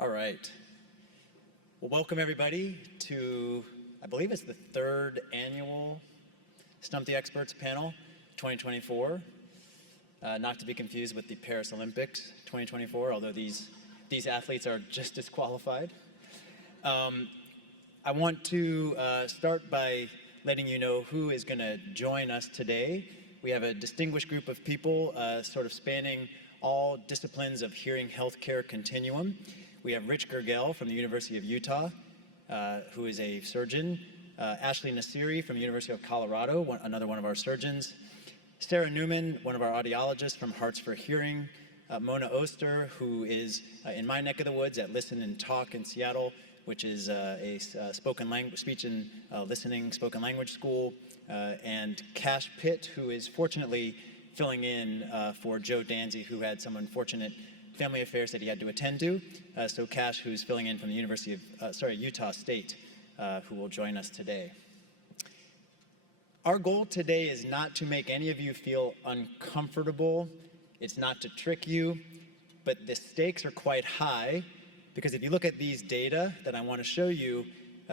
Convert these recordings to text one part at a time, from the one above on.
All right. Well, welcome everybody to, I believe it's the third annual Stump the Experts panel 2024. Not to be confused with the Paris Olympics 2024, although these athletes are just disqualified. I want to start by letting you know who is going to join us today. We have a distinguished group of people sort of spanning all disciplines of hearing healthcare continuum. We have Rich Gergel from the University of Utah, who is a surgeon. Ashley Nasiri from the University of Colorado, another one of our surgeons. Sarah Newman, one of our audiologists from Hearts for Hearing. Mona Oster, who is in my neck of the woods at Listen and Talk in Seattle, which is a spoken language, speech and listening spoken language school. And Cash Pitt, who is fortunately filling in for Joe Danzy, who had some unfortunate family affairs that he had to attend to. So Cash, who's filling in from the University of, Utah State, who will join us today. Our goal today is not to make any of you feel uncomfortable. It's not to trick you, but the stakes are quite high because if you look at these data that I want to show you,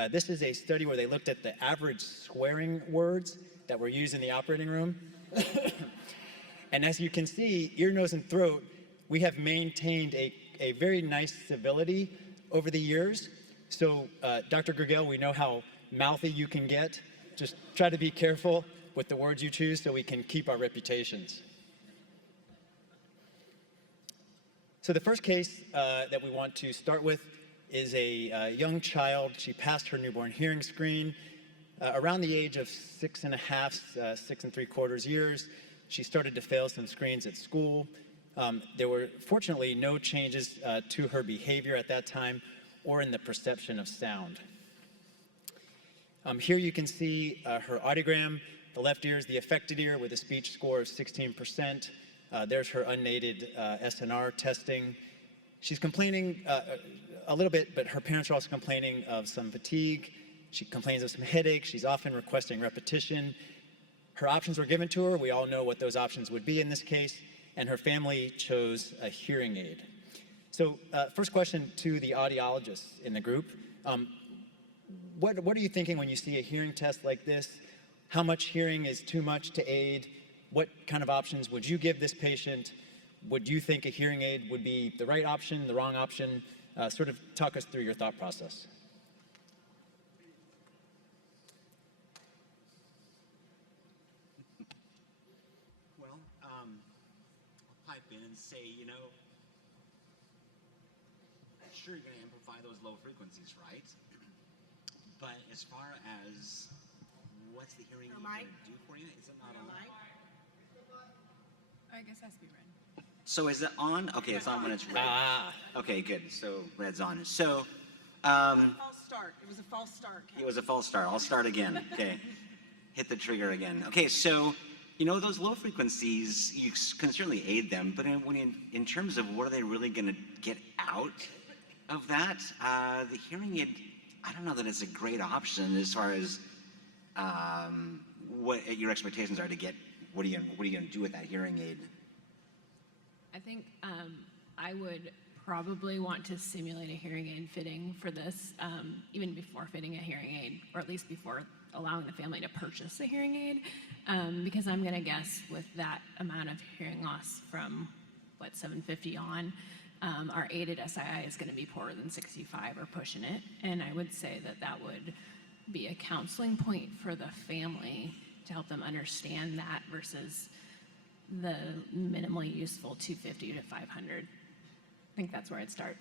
this is a study where they looked at the average swearing words that were used in the operating room. And as you can see, ear, nose, and throat, we have maintained a very nice civility over the years. So Dr. Gergel, we know how mouthy you can get. Just try to be careful with the words you choose so we can keep our reputations. So the first case that we want to start with is a young child. She passed her newborn hearing screen around the age of 6.5, 6.75 years. She started to fail some screens at school. There were fortunately no changes to her behavior at that time or in the perception of sound. Here you can see her audiogram. The left ear is the affected ear with a speech score of 16%. There's her unaided SNR testing. She's complaining a little bit, but her parents are also complaining of some fatigue. She complains of some headaches. She's often requesting repetition. Her options were given to her. We all know what those options would be in this case, and her family chose a hearing aid. So first question to the audiologists in the group. What are you thinking when you see a hearing test like this? How much hearing is too much to aid? What kind of options would you give this patient? Would you think a hearing aid would be the right option, the wrong option? Sort of talk us through your thought process. Well, I'll pipe in and say, sure, you're going to amplify those low frequencies, right? But as far as what's the hearing aid going to do for you, is it not on? I guess it has to be red. So is it on? Okay, it's on when it's red. Okay, good. So red's on. So False start. It was a false start. it was a false start. I'll start again. Okay, hit the trigger again. Okay, so those low frequencies, you can certainly aid them, but in terms of what are they really going to get out of that, the hearing aid, I don't know that it's a great option as far as what your expectations are to get. What are you going to do with that hearing aid? I think I would probably want to simulate a hearing aid fitting for this, even before fitting a hearing aid, or at least before allowing the family to purchase a hearing aid, because I'm going to guess with that amount of hearing loss from, 750 on, our aided SII is going to be poorer than 65 or pushing it, and I would say that would be a counseling point for the family to help them understand that versus the minimally useful 250 to 500. I think that's where I'd start.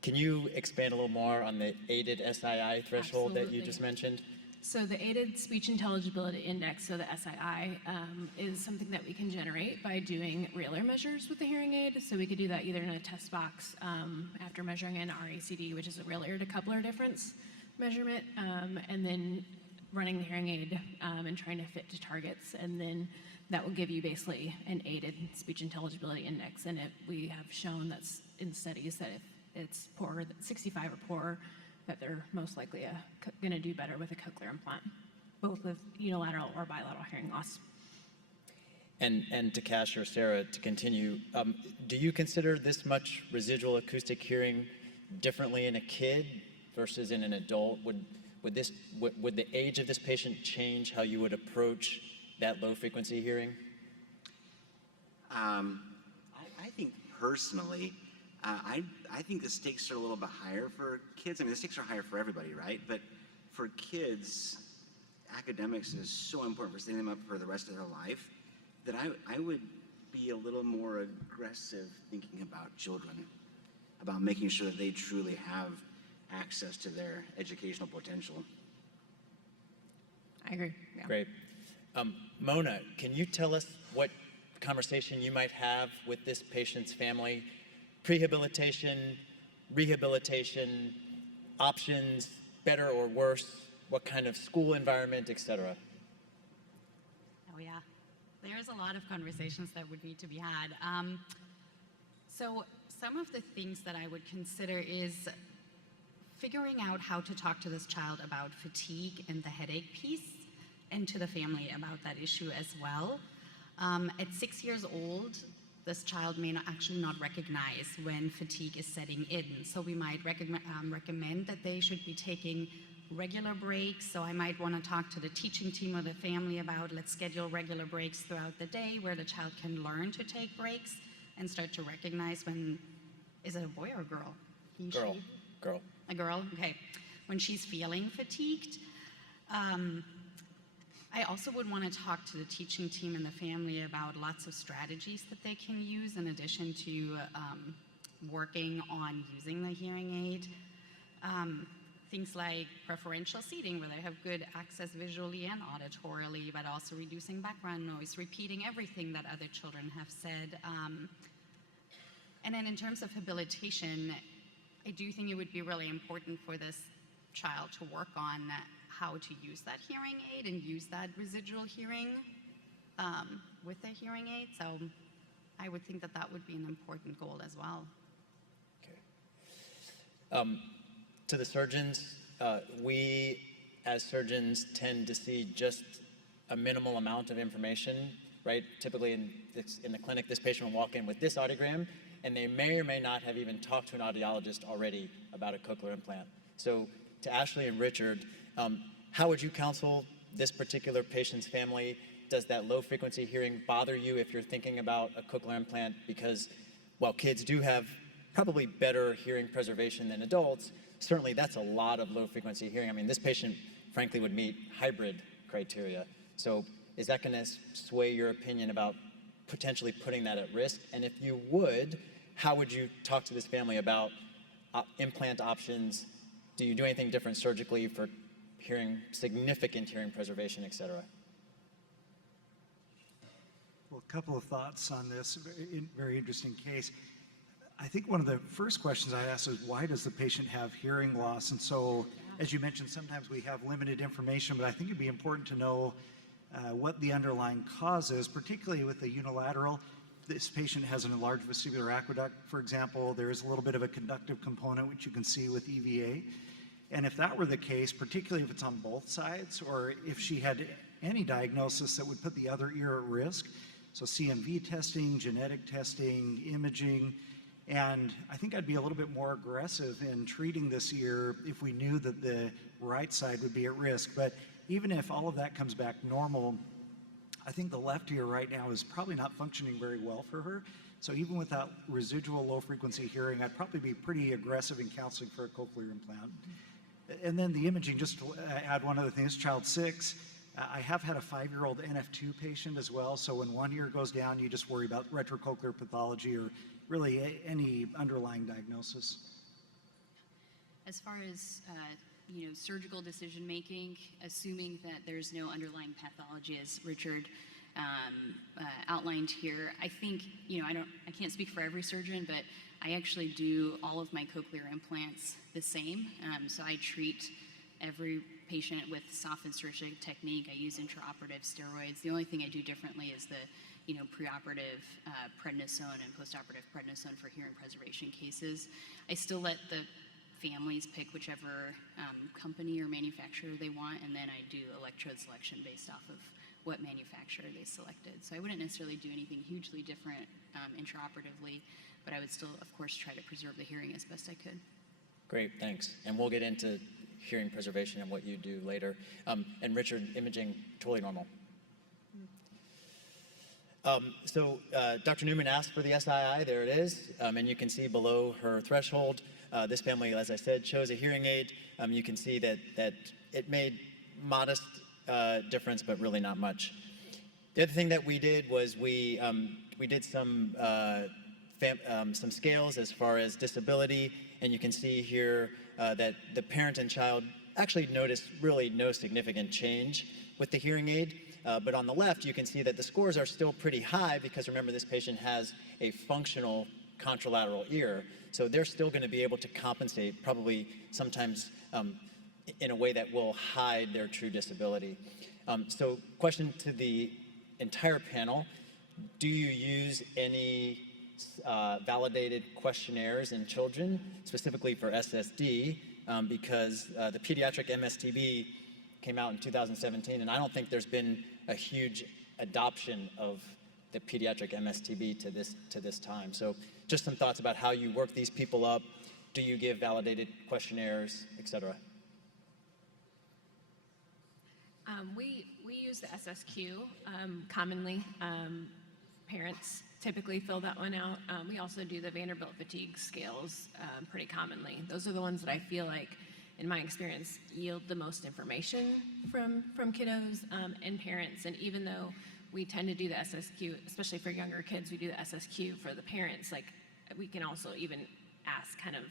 Can you expand a little more on the aided SII threshold that you just mentioned? So the aided speech intelligibility index, so the SII, is something that we can generate by doing real ear measures with the hearing aid. So we could do that either in a test box after measuring an RACD, which is a real ear to coupler difference measurement, and then running the hearing aid and trying to fit to targets, and then that will give you basically an aided speech intelligibility index. And we have shown that's in studies that if it's poorer, 65 or poorer, that they're most likely going to do better with a cochlear implant, both with unilateral or bilateral hearing loss. And to Cash or Sarah, to continue, do you consider this much residual acoustic hearing differently in a kid versus in an adult? Would the age of this patient change how you would approach that low frequency hearing? I think personally, I think the stakes are a little bit higher for kids. I mean, the stakes are higher for everybody, right? But for kids, academics is so important for setting them up for the rest of their life that I would be a little more aggressive thinking about children, about making sure that they truly have access to their educational potential. I agree. Yeah. Great. Mona, can you tell us what conversation you might have with this patient's family? Prehabilitation, rehabilitation, options, better or worse, what kind of school environment, etc. Oh yeah, there's a lot of conversations that would need to be had. So some of the things that I would consider is figuring out how to talk to this child about fatigue and the headache piece, and to the family about that issue as well. At 6 years old, this child may actually not recognize when fatigue is setting in. So we might recommend that they should be taking regular breaks. So I might want to talk to the teaching team or the family about, let's schedule regular breaks throughout the day where the child can learn to take breaks and start to recognize when, is it a boy or a girl? He, Girl. she? Girl. A girl, okay. When she's feeling fatigued. I also would want to talk to the teaching team and the family about lots of strategies that they can use in addition to working on using the hearing aid. Things like preferential seating, where they have good access visually and auditorily, but also reducing background noise, repeating everything that other children have said. And then in terms of habilitation, I do think it would be really important for this child to work on how to use that hearing aid and use that residual hearing with the hearing aid. So I would think that that would be an important goal as well. Okay. To the surgeons, we as surgeons tend to see just a minimal amount of information, right? Typically in the clinic, this patient will walk in with this audiogram, and they may or may not have even talked to an audiologist already about a cochlear implant. So to Ashley and Richard, how would you counsel this particular patient's family? Does that low frequency hearing bother you if you're thinking about a cochlear implant? Because while kids do have probably better hearing preservation than adults, certainly that's a lot of low frequency hearing. I mean, this patient frankly would meet hybrid criteria. So is that gonna sway your opinion about potentially putting that at risk? And if you would, how would you talk to this family about implant options? Do you do anything different surgically for significant hearing preservation, et cetera? Well, a couple of thoughts on this very interesting case. I think one of the first questions I asked is, why does the patient have hearing loss? And so, as you mentioned, sometimes we have limited information, but I think it'd be important to know what the underlying cause is, particularly with the unilateral. This patient has an enlarged vestibular aqueduct, for example. There is a little bit of a conductive component, which you can see with EVA. And if that were the case, particularly if it's on both sides, or if she had any diagnosis that would put the other ear at risk, so CMV testing, genetic testing, imaging, and I think I'd be a little bit more aggressive in treating this ear if we knew that the right side would be at risk. But even if all of that comes back normal, I think the left ear right now is probably not functioning very well for her. So even with that residual low frequency hearing, I'd probably be pretty aggressive in counseling for a cochlear implant. And then the imaging, just to add one other thing, this child 6, I have had a 5-year-old NF2 patient as well. So when one ear goes down, you just worry about retrocochlear pathology or really any underlying diagnosis. As far as surgical decision making, assuming that there's no underlying pathology, as Richard outlined here, I think I can't speak for every surgeon, but I actually do all of my cochlear implants the same. So I treat every patient with soft insertion technique. I use intraoperative steroids. The only thing I do differently is the preoperative prednisone and postoperative prednisone for hearing preservation cases. I still let the families pick whichever company or manufacturer they want, and then I do electrode selection based off of what manufacturer they selected. So I wouldn't necessarily do anything hugely different intraoperatively, but I would still, of course, try to preserve the hearing as best I could. Great, thanks. And we'll get into hearing preservation and what you do later. And Richard, imaging, totally normal. Dr. Newman asked for the SII, there it is, and you can see below her threshold, this family, as I said, chose a hearing aid. You can see that it made modest difference, but really not much. The other thing that we did was we did some scales as far as disability, and you can see here that the parent and child actually noticed really no significant change with the hearing aid. But on the left, you can see that the scores are still pretty high because remember, this patient has a functional contralateral ear. So they're still going to be able to compensate, probably sometimes in a way that will hide their true disability. So question to the entire panel, do you use any validated questionnaires in children, specifically for SSD? Because the pediatric MSTB came out in 2017, and I don't think there's been a huge adoption of the pediatric MSTB to this time. So just some thoughts about how you work these people up. Do you give validated questionnaires, et cetera? We use the SSQ commonly. Parents typically fill that one out. We also do the Vanderbilt fatigue scales pretty commonly. Those are the ones that I feel like, in my experience, yield the most information from kiddos and parents. And even though we tend to do the SSQ, especially for younger kids, we do the SSQ for the parents, like we can also even ask, kind of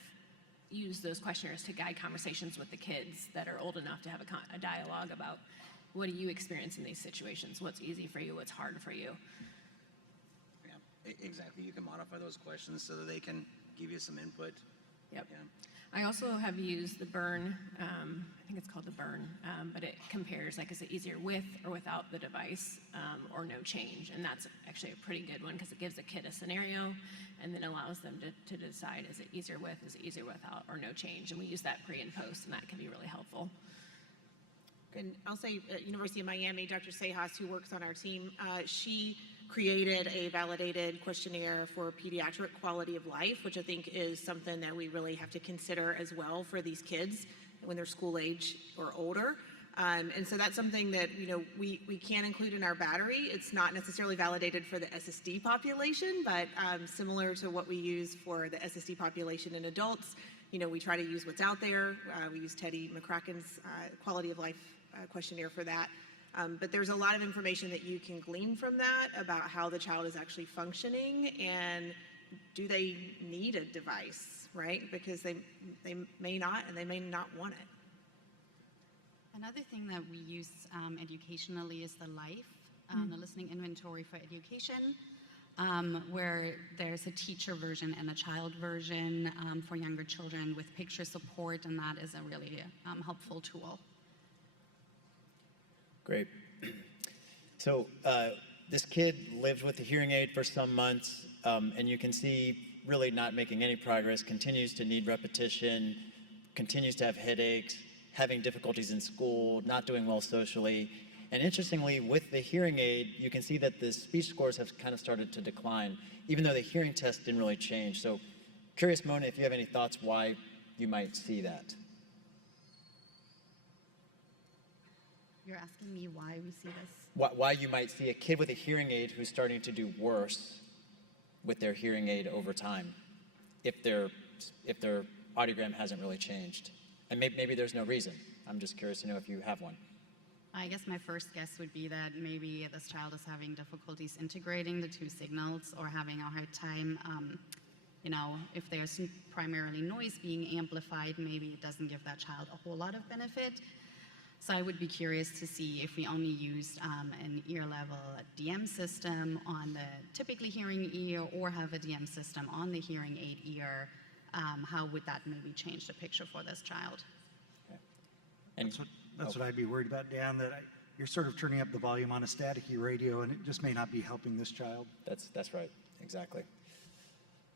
use those questionnaires to guide conversations with the kids that are old enough to have a dialogue about what do you experience in these situations? What's easy for you? What's hard for you? Yeah, exactly. You can modify those questions so that they can give you some input. Yep. Yeah. I also have used the burn, I think it's called the burn, but it compares, like, is it easier with or without the device, or no change? And that's actually a pretty good one because it gives a kid a scenario and then allows them to decide, is it easier with, is it easier without, or no change? And we use that pre and post, and that can be really helpful. And I'll say at University of Miami, Dr. Sejas, who works on our team, she created a validated questionnaire for pediatric quality of life, which I think is something that we really have to consider as well for these kids when they're school age or older. And so that's something that, you know, we can include in our battery. It's not necessarily validated for the SSD population, but similar to what we use for the SSD population in adults, you know, we try to use what's out there. We use Teddy McCracken's quality of life questionnaire for that. But there's a lot of information that you can glean from that about how the child is actually functioning and do they need a device, right? Because they may not, and they may not want it. Another thing that we use educationally is the LIFE, the listening inventory for education, where there's a teacher version and a child version for younger children with picture support, and that is a really helpful tool. Great. So this kid lived with a hearing aid for some months, and you can see really not making any progress, continues to need repetition, continues to have headaches, having difficulties in school, not doing well socially. And interestingly, with the hearing aid, you can see that the speech scores have kind of started to decline, even though the hearing test didn't really change. So curious, Mona, if you have any thoughts why you might see that. You're asking me why we see this? Why you might see a kid with a hearing aid who's starting to do worse with their hearing aid over time, if their audiogram hasn't really changed. And maybe there's no reason. I'm just curious to know if you have one. I guess my first guess would be that maybe this child is having difficulties integrating the two signals or having a hard time, you know, if there's primarily noise being amplified, maybe it doesn't give that child a whole lot of benefit. So I would be curious to see if we only used an ear level DM system on the typically hearing ear or have a DM system on the hearing aid ear, how would that maybe change the picture for this child? Okay. And That's what I'd be worried about, Dan, that you're sort of turning up the volume on a staticky radio and it just may not be helping this child. That's right, exactly.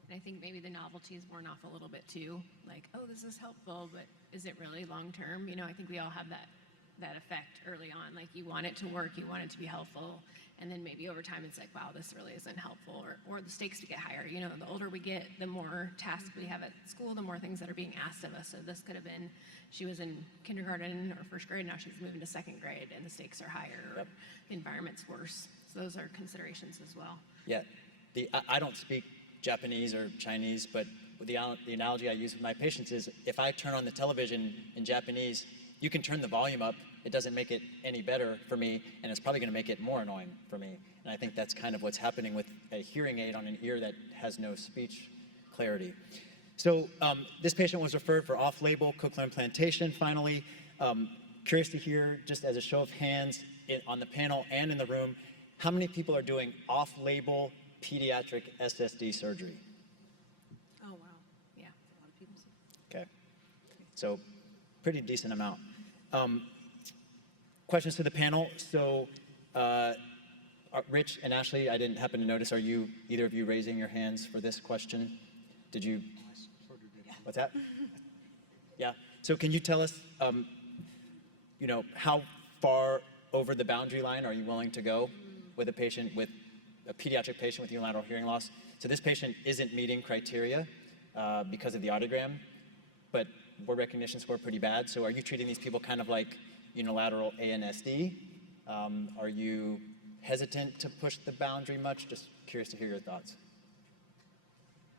And I think maybe the novelty is worn off a little bit too. Like, oh, this is helpful, but is it really long term? You know, I think we all have that that effect early on. Like you want it to work, you want it to be helpful, and then maybe over time it's like, wow, this really isn't helpful, or the stakes to get higher. You know, the older we get, the more tasks we have at school, the more things that are being asked of us. So this could have been, she was in kindergarten or first grade, now she's moving to second grade, and the stakes are higher, or the environment's worse. So those are considerations as well. Yeah, I don't speak Japanese or Chinese, but the analogy I use with my patients is if I turn on the television in Japanese, you can turn the volume up. It doesn't make it any better for me, and it's probably going to make it more annoying for me. And I think that's kind of what's happening with a hearing aid on an ear that has no speech clarity. So this patient was referred for off-label cochlear implantation finally. Curious to hear, just as a show of hands on the panel and in the room, how many people are doing off-label pediatric SSD surgery? Oh, wow. Yeah. A lot of people. Okay, so pretty decent amount. Questions to the panel. So Rich and Ashley, I didn't happen to notice, are either of you raising your hands for this question? Did you? What's that? Yeah, so can you tell us, you know, how far over the boundary line are you willing to go with a patient, with a pediatric patient with unilateral hearing loss? So this patient isn't meeting criteria because of the audiogram, but word recognition score pretty bad. So are you treating these people kind of like unilateral ANSD? Are you hesitant to push the boundary much? Just curious to hear your thoughts.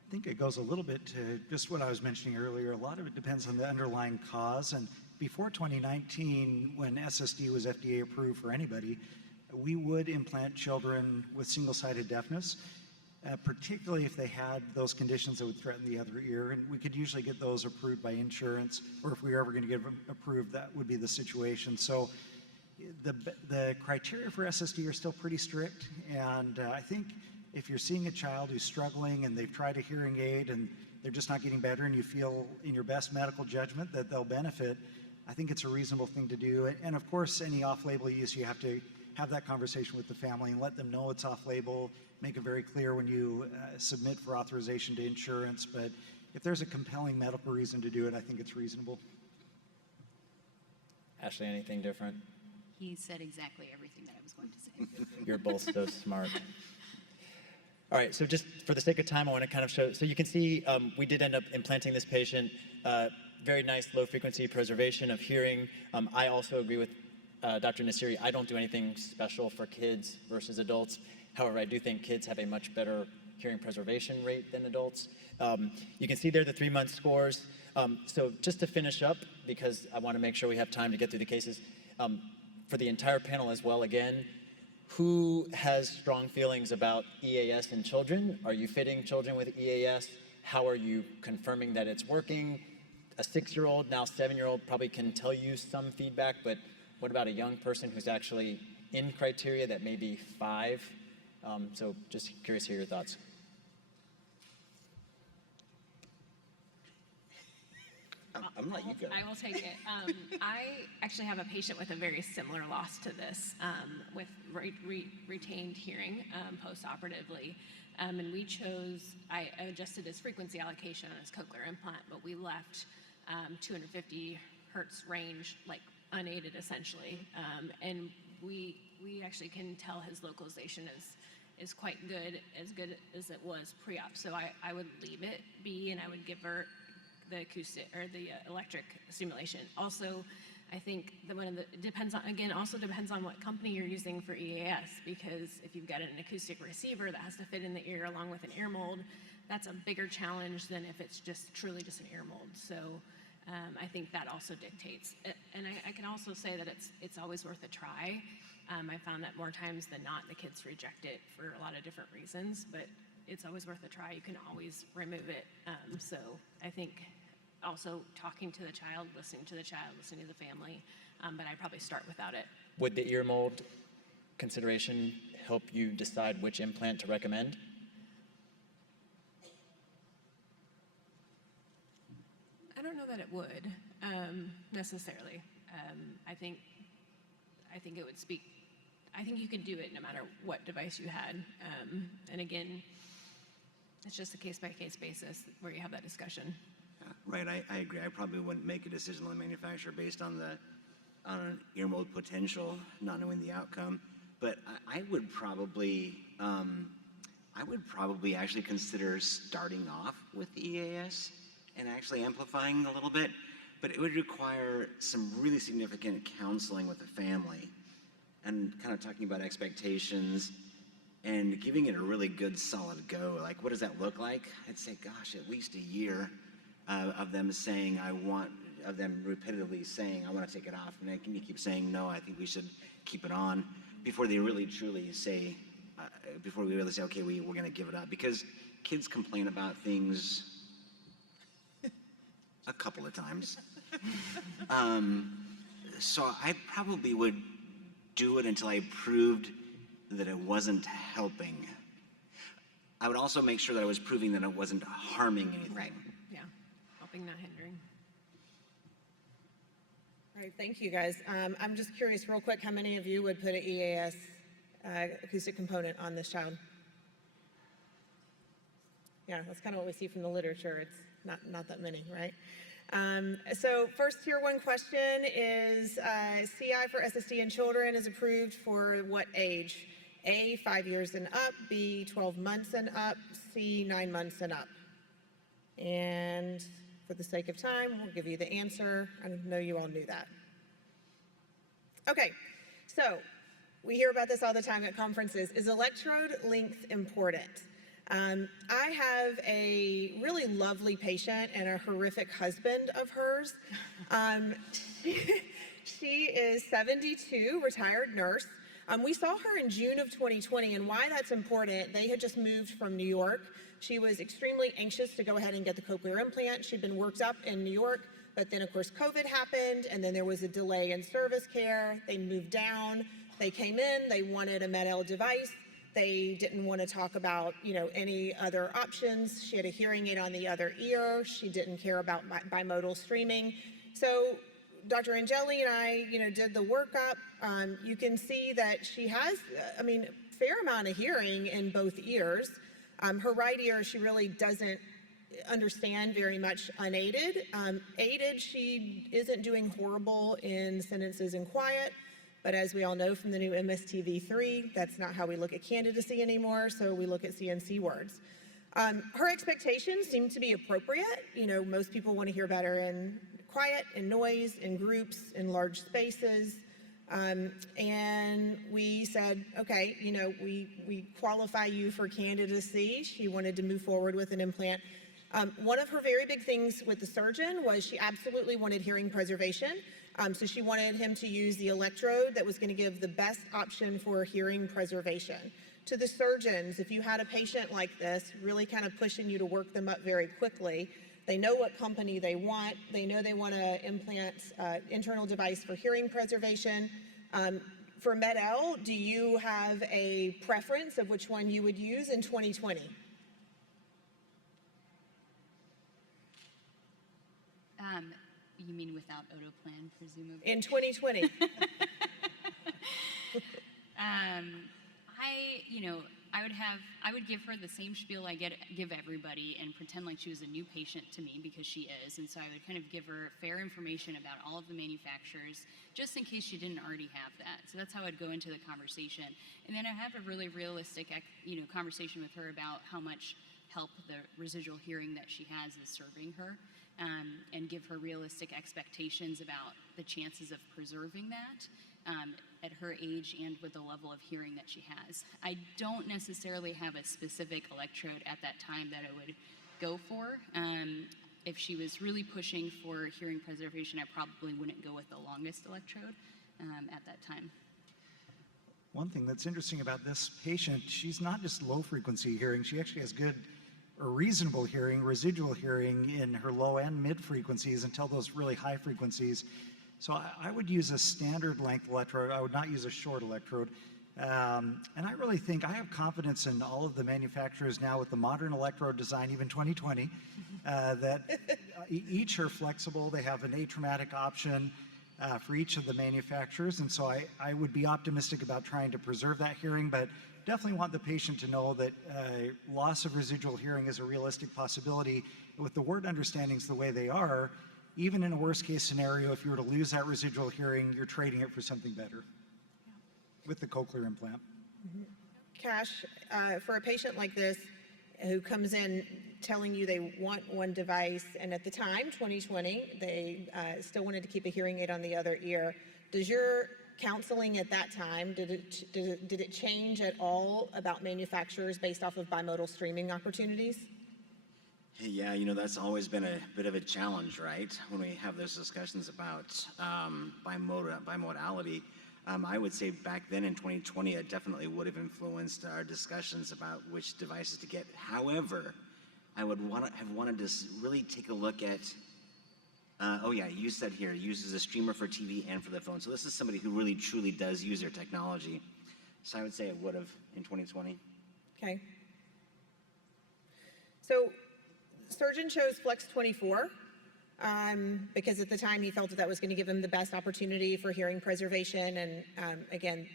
I think it goes a little bit to just what I was mentioning earlier. A lot of it depends on the underlying cause. And before 2019, when SSD was FDA approved for anybody, we would implant children with single-sided deafness, particularly if they had those conditions that would threaten the other ear. And we could usually get those approved by insurance, or if we were ever going to get them approved, that would be the situation. So the criteria for SSD are still pretty strict. And I think if you're seeing a child who's struggling and they've tried a hearing aid and they're just not getting better, and you feel in your best medical judgment that they'll benefit, I think it's a reasonable thing to do. And of course, any off-label use, you have to have that conversation with the family and let them know it's off-label, make it very clear when you submit for authorization to insurance. But if there's a compelling medical reason to do it, I think it's reasonable. Ashley, anything different? He said exactly everything that I was going to say. You're both so smart. All right, so just for the sake of time, I want to kind of show, so you can see we did end up implanting this patient, very nice low frequency preservation of hearing. I also agree with Dr. Nassiri. I don't do anything special for kids versus adults. However, I do think kids have a much better hearing preservation rate than adults. You can see there the 3-month scores. So just to finish up, because I want to make sure we have time to get through the cases, for the entire panel as well, again, who has strong feelings about EAS in children? Are you fitting children with EAS? How are you confirming that it's working? A 6-year-old, now 7-year-old, probably can tell you some feedback, but what about a young person who's actually in criteria that may be 5? So just curious to hear your thoughts. I'm not you go. I will take it. I actually have a patient with a very similar loss to this, with retained hearing post-operatively. And we chose, I adjusted his frequency allocation on his cochlear implant, but we left 250 hertz range, like unaided essentially. And we actually can tell his localization is quite good as it was pre-op. So I would leave it be, and I would give her the acoustic or the electric stimulation. Also, I think depends on what company you're using for EAS, because if you've got an acoustic receiver that has to fit in the ear along with an ear mold, that's a bigger challenge than if it's truly just an ear mold. So I think that also dictates. And I can also say that it's always worth a try. I found that more times than not, the kids reject it for a lot of different reasons, but it's always worth a try. You can always remove it. So I think also talking to the child, listening to the family, but I'd probably start without it. Would the ear mold consideration help you decide which implant to recommend? I don't know that it would necessarily. I think it would speak. I think you could do it no matter what device you had. And again, it's just a case-by-case basis where you have that discussion. Right, I agree. I probably wouldn't make a decision on the manufacturer based on on ear mold potential, not knowing the outcome. But I would probably actually consider starting off with the EAS and actually amplifying a little bit. But it would require some really significant counseling with the family and kind of talking about expectations and giving it a really good solid go. Like, what does that look like? I'd say, gosh, at least a year of them saying, of them repetitively saying, I want to take it off. And you keep saying, no, I think we should keep it on, before they really truly say, before we really say, okay, we're going to give it up. Because kids complain about things a couple of times. So I probably would do it until I proved that it wasn't helping. I would also make sure that I was proving that it wasn't harming anything. Right, yeah, helping, not hindering. All right, thank you guys. I'm just curious real quick, how many of you would put an EAS acoustic component on this child? Yeah, that's kind of what we see from the literature. It's not that many, right? So first tier 1 question is, CI for SSD in children is approved for what age? A, 5 years and up, B, 12 months and up, C, 9 months and up. And for the sake of time, we'll give you the answer. I know you all knew that. Okay, so we hear about this all the time at conferences. Is electrode length important? I have a really lovely patient and a horrific husband of hers. She is 72, retired nurse. We saw her in June of 2020, and why that's important, they had just moved from New York. She was extremely anxious to go ahead and get the cochlear implant. She'd been worked up in New York, but then of course COVID happened, and then there was a delay in service care. They moved down, they came in, they wanted a Med-El device. They didn't want to talk about, any other options. She had a hearing aid on the other ear. She didn't care about bimodal streaming. So Dr. Angeli and I, did the workup. You can see that she has, fair amount of hearing in both ears. Her right ear, she really doesn't understand very much unaided. Aided, she isn't doing horrible in sentences and quiet. But as we all know from the new MSTV3, that's not how we look at candidacy anymore, so we look at CNC words. Her expectations seem to be appropriate. Most people want to hear better in quiet, in noise, in groups, in large spaces. And we said, okay, we qualify you for candidacy. She wanted to move forward with an implant. One of her very big things with the surgeon was she absolutely wanted hearing preservation. So she wanted him to use the electrode that was going to give the best option for hearing preservation. To the surgeons, if you had a patient like this, really kind of pushing you to work them up very quickly, they know what company they want. They know they want to implant internal device for hearing preservation. For Med-El, do you have a preference of which one you would use in 2020? You mean without Otoplan, presumably? In 2020. I would give her the same spiel I give everybody and pretend like she was a new patient to me, because she is. And so I would kind of give her fair information about all of the manufacturers, just in case she didn't already have that. So that's how I'd go into the conversation. And then I have a really realistic, conversation with her about how much help the residual hearing that she has is serving her. And give her realistic expectations about the chances of preserving that at her age and with the level of hearing that she has. I don't necessarily have a specific electrode at that time that I would go for. If she was really pushing for hearing preservation, I probably wouldn't go with the longest electrode at that time. One thing that's interesting about this patient, she's not just low frequency hearing, she actually has good or reasonable hearing, residual hearing in her low and mid frequencies until those really high frequencies. So I would use a standard length electrode. I would not use a short electrode. And I really think I have confidence in all of the manufacturers now with the modern electrode design, even 2020, that each are flexible. They have an atraumatic option for each of the manufacturers. And so I would be optimistic about trying to preserve that hearing, but definitely want the patient to know that loss of residual hearing is a realistic possibility. With the word understandings the way they are, even in a worst case scenario, if you were to lose that residual hearing, you're trading it for something better with the cochlear implant. Cash, for a patient like this who comes in telling you they want one device, and at the time, 2020, they still wanted to keep a hearing aid on the other ear, does your counseling at that time, did it change at all about manufacturers based off of bimodal streaming opportunities? Yeah, that's always been a bit of a challenge, right? When we have those discussions about bimodality. I would say back then in 2020, it definitely would have influenced our discussions about which devices to get. However, I would have wanted to really take a look at, oh yeah, you said here, uses a streamer for TV and for the phone. So this is somebody who really truly does use their technology. So I would say it would have in 2020. Okay. So surgeon chose Flex 24 because at the time he felt that was going to give him the best opportunity for hearing preservation. And again,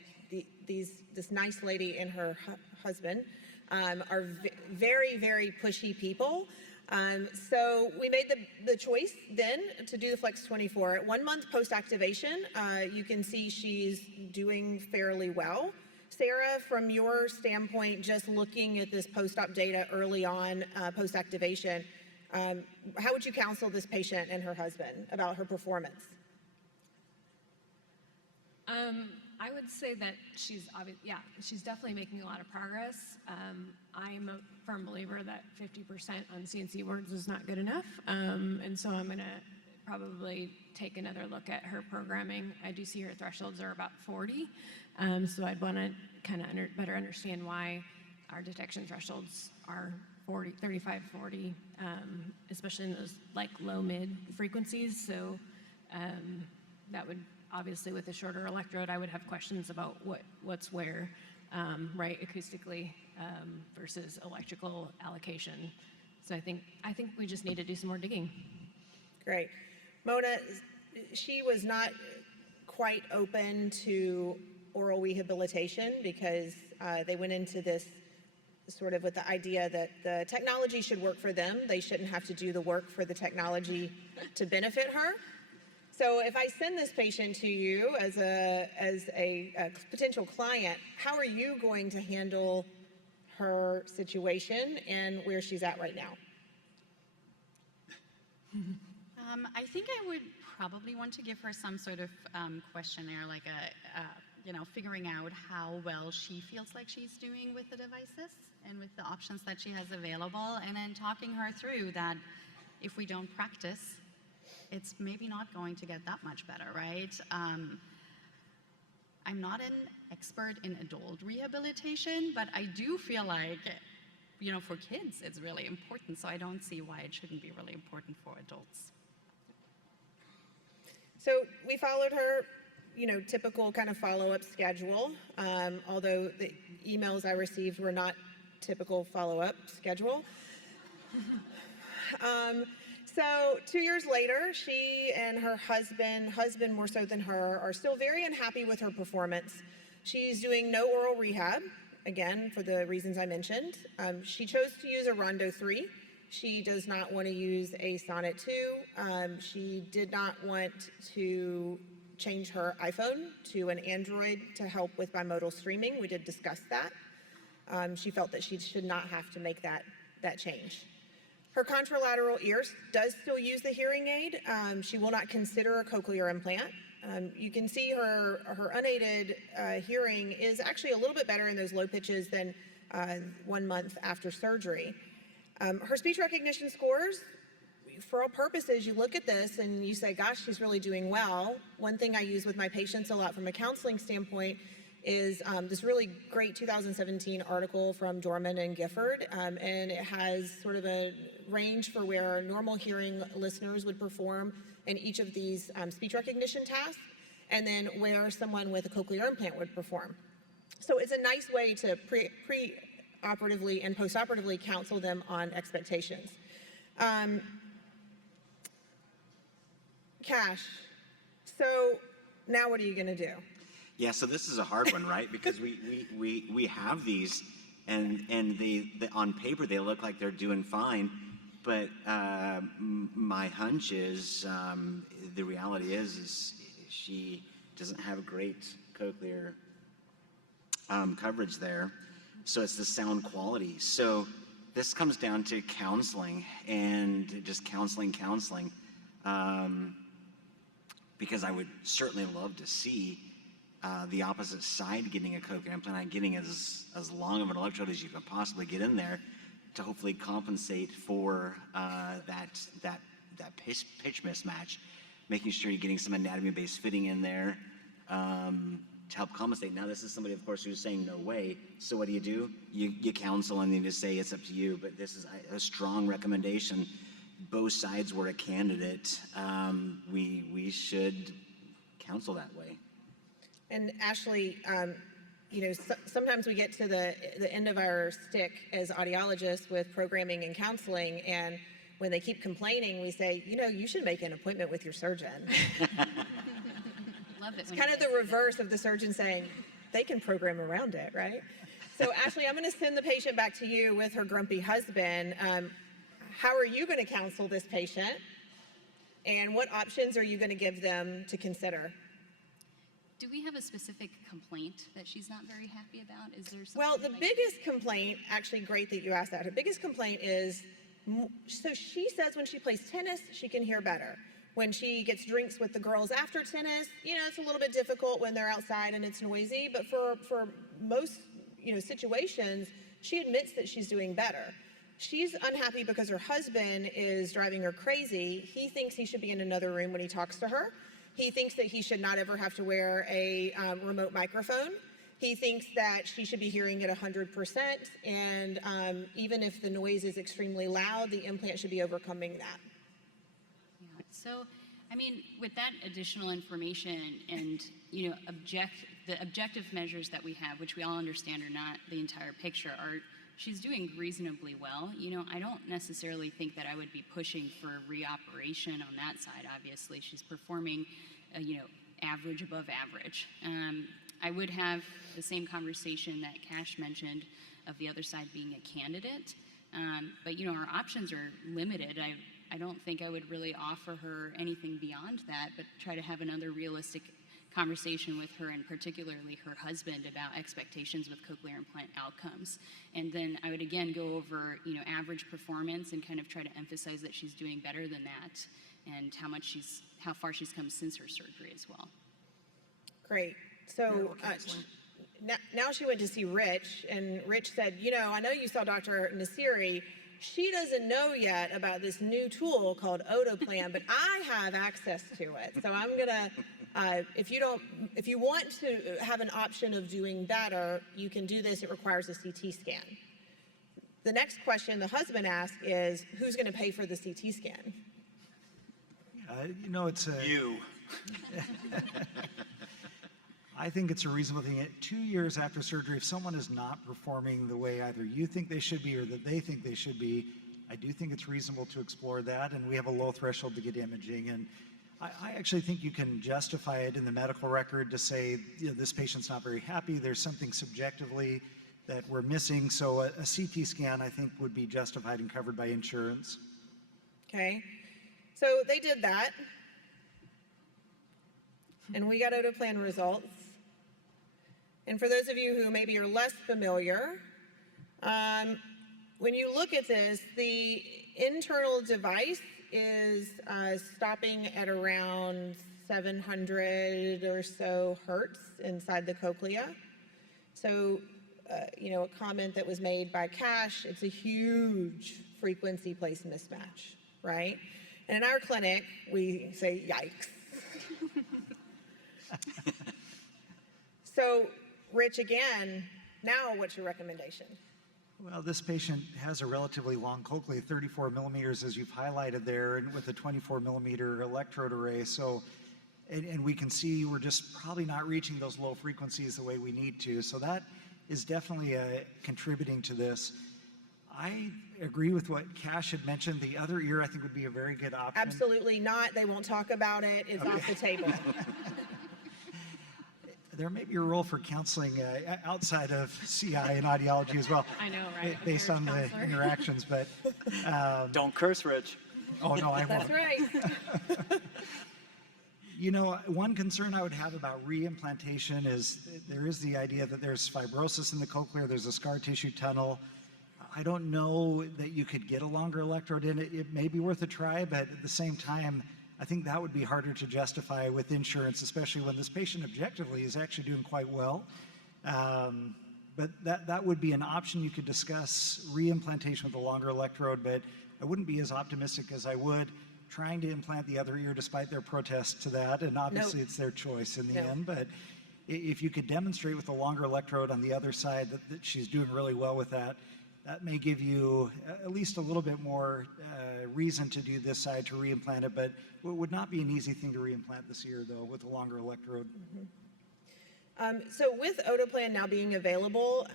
this nice lady and her husband are very, very pushy people. So we made the choice then to do the Flex 24. At 1 month post-activation, you can see she's doing fairly well. Sarah, from your standpoint, just looking at this post-op data early on, post-activation, how would you counsel this patient and her husband about her performance? I would say that she's definitely making a lot of progress. I'm a firm believer that 50% on CNC words is not good enough, and so I'm going to probably take another look at her programming. I do see her thresholds are about 40, so I'd want to kind of better understand why our detection thresholds are 40, 35, 40, especially in those like low-mid frequencies. So that would obviously, with a shorter electrode, I would have questions about what's where, right, acoustically versus electrical allocation. So I think we just need to do some more digging. Great. Mona, she was not quite open to oral rehabilitation because they went into this sort of with the idea that the technology should work for them. They shouldn't have to do the work for the technology to benefit her. So if I send this patient to you as a potential client, how are you going to handle her situation and where she's at right now? I think I would probably want to give her some sort of questionnaire, like figuring out how well she feels like she's doing with the devices and with the options that she has available, and then talking her through that if we don't practice, it's maybe not going to get that much better, right? I'm not an expert in adult rehabilitation, but I do feel like, for kids, it's really important, so I don't see why it shouldn't be really important for adults. So we followed her, typical kind of follow-up schedule, although the emails I received were not typical follow-up schedule. So 2 years later, she and her husband more so than her, are still very unhappy with her performance. She's doing no oral rehab, again, for the reasons I mentioned. She chose to use a Rondo 3. She does not want to use a Sonnet 2. She did not want to change her iPhone to an Android to help with bimodal streaming. We did discuss that. She felt that she should not have to make that change. Her contralateral ear does still use the hearing aid. She will not consider a cochlear implant. You can see her unaided hearing is actually a little bit better in those low pitches than 1 month after surgery. Her speech recognition scores, for all purposes, you look at this and you say, gosh, she's really doing well. One thing I use with my patients a lot from a counseling standpoint is this really great 2017 article from Dorman and Gifford, and it has sort of a range for where normal hearing listeners would perform in each of these speech recognition tasks, and then where someone with a cochlear implant would perform. So it's a nice way to pre-operatively and post-operatively counsel them on expectations. Cash, so now what are you gonna do? Yeah, so this is a hard one, right? Because we have these, and they on paper they look like they're doing fine, But my hunch is the reality is she doesn't have great cochlear coverage there. So it's the sound quality. So this comes down to counseling and just counseling. Because I would certainly love to see the opposite side getting a cochlear implant, getting as long of an electrode as you can possibly get in there to hopefully compensate for that pitch mismatch, making sure you're getting some anatomy-based fitting in there to help compensate. Now, this is somebody, of course, who's saying no way. So what do? You counsel and you just say it's up to you. But this is a strong recommendation. Both sides were a candidate. We should counsel that way. And Ashley, sometimes we get to the end of our stick as audiologists with programming and counseling, and when they keep complaining, we say, you should make an appointment with your surgeon. Love it. It's kind of the reverse of the surgeon saying, they can program around it, right? So Ashley, I'm going to send the patient back to you with her grumpy husband. How are you going to counsel this patient? And what options are you going to give them to consider? Do we have a specific complaint that she's not very happy about? Is there something? Well, the biggest complaint, actually great that you asked that. Her biggest complaint is, so she says when she plays tennis, she can hear better. When she gets drinks with the girls after tennis, it's a little bit difficult when they're outside and it's noisy, but for most, situations, she admits that she's doing better. She's unhappy because her husband is driving her crazy. He thinks he should be in another room when he talks to her. He thinks that he should not ever have to wear a remote microphone. He thinks that she should be hearing at 100%, and even if the noise is extremely loud, the implant should be overcoming that. Yeah. So, with that additional information and, the objective measures that we have, which we all understand are not the entire picture, she's doing reasonably well. I don't necessarily think that I would be pushing for reoperation on that side. Obviously, she's performing, average above average. I would have the same conversation that Cash mentioned of the other side being a candidate. But, our options are limited. I don't think I would really offer her anything beyond that, but try to have another realistic conversation with her, and particularly her husband, about expectations with cochlear implant outcomes. And then I would again go over, average performance and kind of try to emphasize that she's doing better than that, and how far she's come since her surgery as well. Great. So now she went to see Rich, and Rich said, I know you saw Dr. Nasiri. She doesn't know yet about this new tool called Otoplan, but I have access to it. So I'm gonna, if you want to have an option of doing better, you can do this. It requires a CT scan. The next question the husband asked is, who's gonna pay for the CT scan? It's a... You. I think it's a reasonable thing. At 2 years after surgery, if someone is not performing the way either you think they should be or that they think they should be, I do think it's reasonable to explore that, and we have a low threshold to get imaging. And I actually think you can justify it in the medical record to say, this patient's not very happy, there's something subjectively that we're missing. So a CT scan, I think, would be justified and covered by insurance. Okay, so they did that, and we got Otoplan results. And for those of you who maybe are less familiar, when you look at this, the internal device is stopping at around 700 or so hertz inside the cochlea. So, a comment that was made by Cash, it's a huge frequency place mismatch, right? And in our clinic, we say, yikes. So, Rich, again, now what's your recommendation? Well, this patient has a relatively long cochlea, 34 millimeters, as you've highlighted there, and with a 24 millimeter electrode array. So, and we can see we're just probably not reaching those low frequencies the way we need to. So that is definitely contributing to this. I agree with what Cash had mentioned. The other ear, I think, would be a very good option. Absolutely not. They won't talk about it. It's off the table. There may be a role for counseling outside of CI and audiology as well. I know, right? Based on the interactions, but Don't curse, Rich. Oh, no, I won't. That's right. You know, one concern I would have about reimplantation is there is the idea that there's fibrosis in the cochlear, there's a scar tissue tunnel. I don't know that you could get a longer electrode in it. It may be worth a try, but at the same time, I think that would be harder to justify with insurance, especially when this patient objectively is actually doing quite well. But that would be an option you could discuss, reimplantation with a longer electrode, but I wouldn't be as optimistic as I would trying to implant the other ear despite their protest to that, and obviously it's their choice in the end, but if you could demonstrate with a longer electrode on the other side that she's doing really well with that, that may give you at least a little bit more reason to do this side to reimplant it, but it would not be an easy thing to reimplant this ear though with a longer electrode. So with Otoplan now being available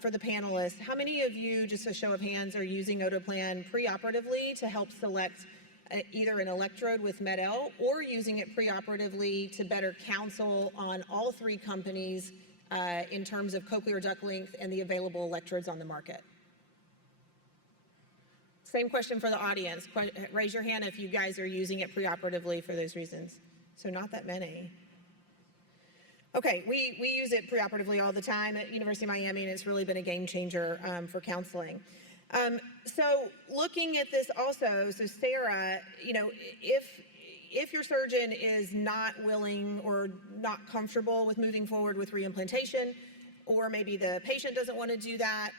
for the panelists, how many of you, just a show of hands, are using Otoplan preoperatively to help select either an electrode with Med-El or using it preoperatively to better counsel on all three companies in terms of cochlear duct length and the available electrodes on the market? Same question for the audience. Raise your hand if you guys are using it preoperatively for those reasons. So not that many. Okay, we use it preoperatively all the time at University of Miami, and it's really been a game changer for counseling. So looking at this also, so Sarah, you know, if your surgeon is not willing or not comfortable with moving forward with reimplantation, or maybe the patient doesn't want to do that,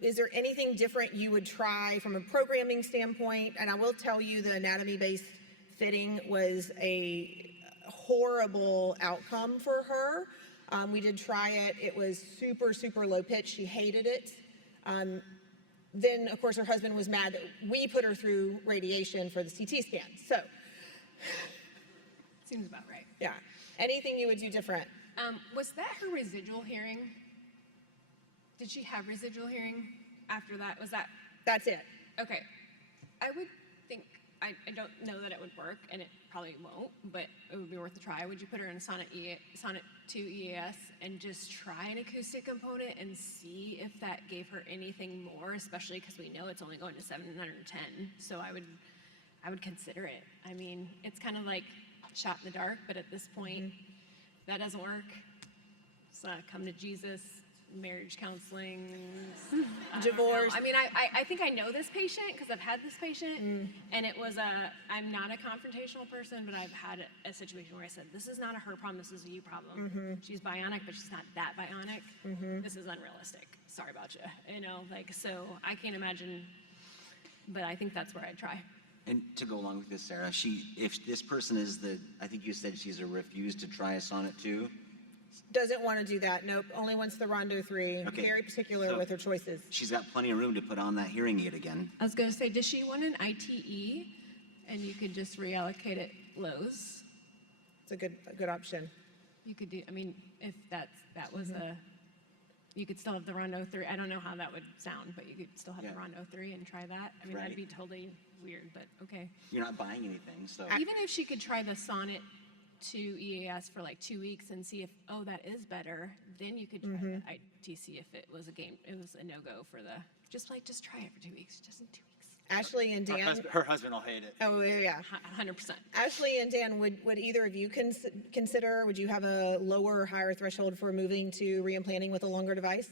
is there anything different you would try from a programming standpoint? And I will tell you the anatomy-based fitting was a horrible outcome for her. We did try it. It was super, super low pitch. She hated it. Then, of course, her husband was mad that we put her through radiation for the CT scan. So, Seems about right. yeah. Anything you would do different? Was that her residual hearing? Did she have residual hearing after that? Was that? That's it. Okay. I would think, I don't know that it would work, and it probably won't, but it would be worth a try. Would you put her in Sonnet 2 EAS and just try an acoustic component and see if that gave her anything more, especially because we know it's only going to 710. So I would consider it. I mean, it's kind of like shot in the dark, but at this point, that doesn't work. So come to Jesus, marriage counseling, Divorce. I mean, I think I know this patient because I've had this patient, and it was I'm not a confrontational person, but I've had a situation where I said, this is not a her problem, this is a you problem. She's bionic, but she's not that bionic. This is unrealistic. Sorry about you. You know, like, so I can't imagine, but I think that's where I'd try. And to go along with this, Sarah, if this person is I think you said she's a refuse to try a Sonnet 2. Doesn't want to do that. Nope. Only wants the Rondo 3. Okay. Very particular So with her choices. She's got plenty of room to put on that hearing aid again. I was going to say, does she want an ITE, and you could just reallocate it lows? It's a good option. You could do, I mean, if that was you could still have the Rondo 3. I don't know how that would sound, but you could still have the Rondo 3 and try that. I mean, that'd be totally weird, but okay. You're not buying anything, so. Even if she could try the Sonnet 2 EAS for like 2 weeks and see if, oh, that is better, then you could try the ITC if it was a no-go for just try it for 2 weeks, just in 2 weeks. Ashley and Dan. Her husband will hate it. Oh, yeah. 100%. Ashley and Dan, would either of you consider, would you have a lower or higher threshold for moving to reimplanting with a longer device?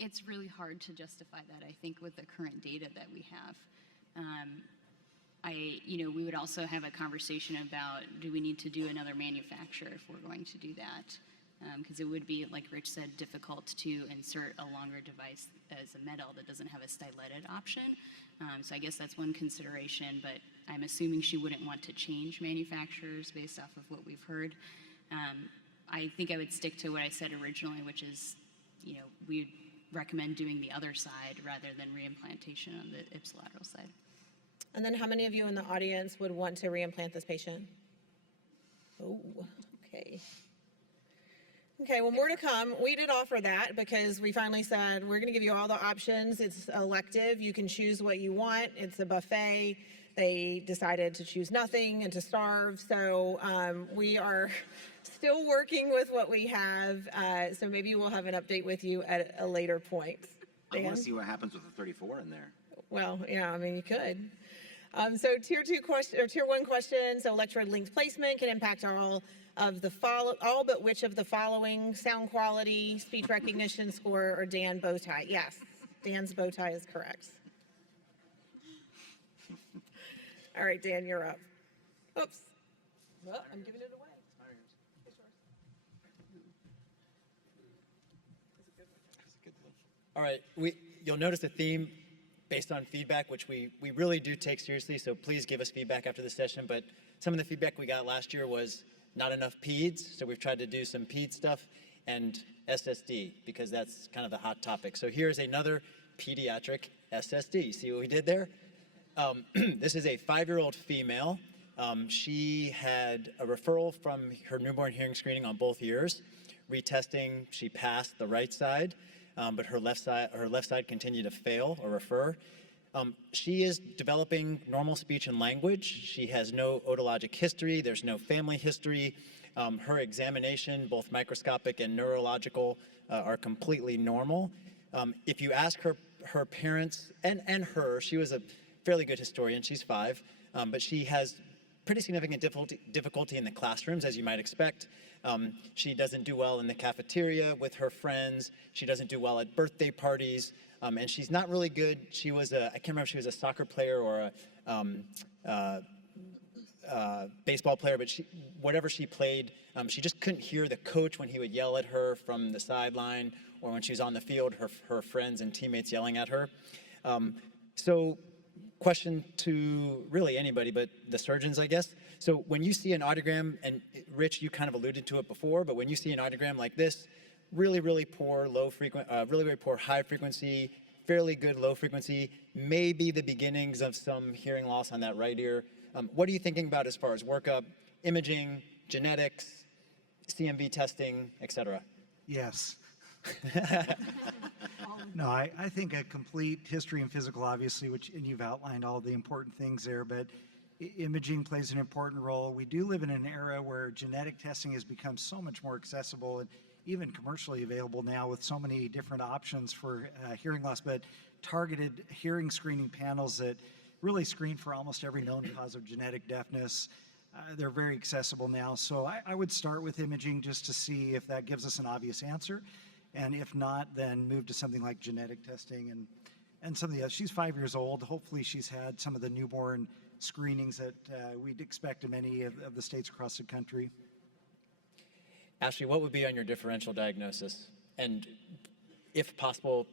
It's really hard to justify that, I think, with the current data that we have. We would also have a conversation about, do we need to do another manufacturer if we're going to do that? Because it would be, like Rich said, difficult to insert a longer device as a Med-El that doesn't have a styleted option. So I guess that's one consideration, but I'm assuming she wouldn't want to change manufacturers based off of what we've heard. I think I would stick to what I said originally, which is, we'd recommend doing the other side rather than reimplantation on the ipsilateral side. And then how many of you in the audience would want to reimplant this patient? Oh, okay. Okay, well, more to come. We did offer that because we finally said, we're going to give you all the options. It's elective. You can choose what you want. It's a buffet. they decided to choose nothing and to starve. So we are still working with what we have. So maybe we'll have an update with you at a later point. I want Dan? to see what happens with the 34 in there. Well, yeah, I mean, you could. So tier 1 question. So electrode length placement can impact all but which of the following: sound quality, speech recognition score, or Dan bow tie? Yes, Dan's bow tie is correct. All right, Dan, you're up. Oops. Well, I'm giving it away. All right, you'll notice a theme based on feedback, which we really do take seriously, so please give us feedback after the session. But some of the feedback we got last year was not enough peds, so we've tried to do some ped stuff, and SSD, because that's kind of the hot topic. So here's another pediatric SSD. See what we did there? This is a 5-year-old female. She had a referral from her newborn hearing screening on both ears. Retesting, she passed the right side, but her left side continued to fail or refer. She is developing normal speech and language. She has no otologic history. There's no family history. Her examination, both microscopic and neurological, are completely normal. If you ask her parents and her, she was a fairly good historian. She's 5, but she has pretty significant difficulty in the classrooms, as you might expect. She doesn't do well in the cafeteria with her friends. She doesn't do well at birthday parties. And she's not really good. She was I can't remember if she was a soccer player or a baseball player, but whatever she played, she just couldn't hear the coach when he would yell at her from the sideline, or when she was on the field, her friends and teammates yelling at her. So question to really anybody, but the surgeons, I guess. So when you see an audiogram, and Rich, you kind of alluded to it before, but when you see an audiogram like this, really, really poor really poor high frequency, fairly good low frequency, maybe the beginnings of some hearing loss on that right ear. What are you thinking about as far as workup, imaging, genetics, CMV testing, et cetera? Yes. No, I think a complete history and physical, obviously, and you've outlined all the important things there, but imaging plays an important role. We do live in an era where genetic testing has become so much more accessible and even commercially available now, with so many different options for hearing loss, but targeted hearing screening panels that really screen for almost every known cause of genetic deafness. They're very accessible now. So I would start with imaging just to see if that gives us an obvious answer. And if not, then move to something like genetic testing and some of the others. She's 5 years old. Hopefully she's had some of the newborn screenings that we'd expect in many of the states across the country. Ashley, what would be on your differential diagnosis? And if possible,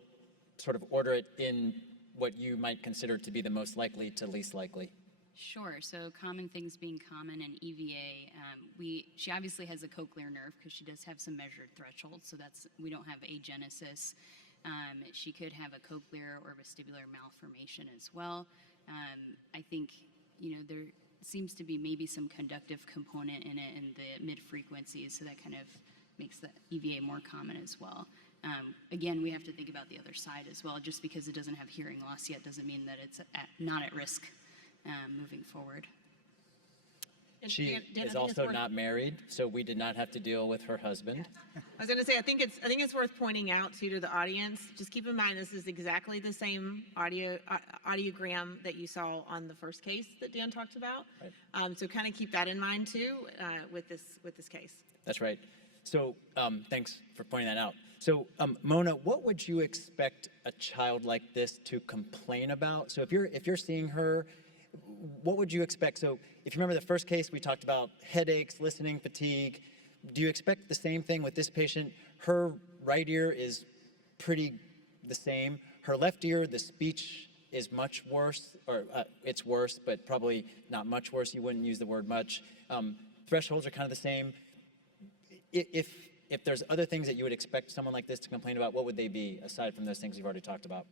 sort of order it in what you might consider to be the most likely to least likely. Sure. So common things being common in EVA, she obviously has a cochlear nerve because she does have some measured thresholds. So we don't have agenesis. She could have a cochlear or vestibular malformation as well. I think there seems to be maybe some conductive component in it in the mid frequencies, so that kind of makes the EVA more common as well. Again, we have to think about the other side as well. Just because it doesn't have hearing loss yet doesn't mean that it's not at risk moving forward. And She Dan, I is think it's also worth- not married, so we did not have to deal with her husband. I was going to say, I think it's worth pointing out too to the audience. Just keep in mind, this is exactly the same audiogram that you saw on the first case that Dan talked about. Right. So kind of keep that in mind too with this case. That's right. So thanks for pointing that out. So Mona, what would you expect a child like this to complain about? So if you're seeing her, what would you expect? So if you remember the first case, we talked about headaches, listening fatigue. Do you expect the same thing with this patient? Her right ear is pretty the same. Her left ear, the speech is much worse, or it's worse, but probably not much worse. You wouldn't use the word much. Thresholds are kind of the same. If there's other things that you would expect someone like this to complain about, what would they be, aside from those things you've already talked about?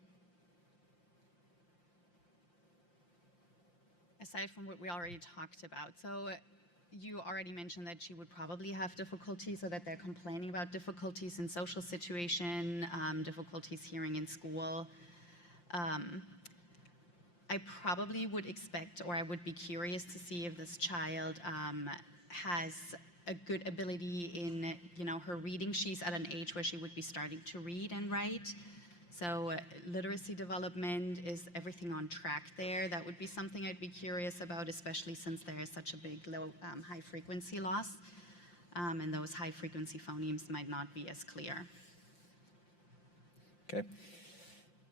Aside from what we already talked about. So you already mentioned that she would probably have difficulties, so that they're complaining about difficulties in social situation, difficulties hearing in school. I probably would expect, or I would be curious to see if this child has a good ability in, her reading. She's at an age where she would be starting to read and write. So literacy development, is everything on track there? That would be something I'd be curious about, especially since there is such a big high frequency loss, and those high frequency phonemes might not be as clear. Okay.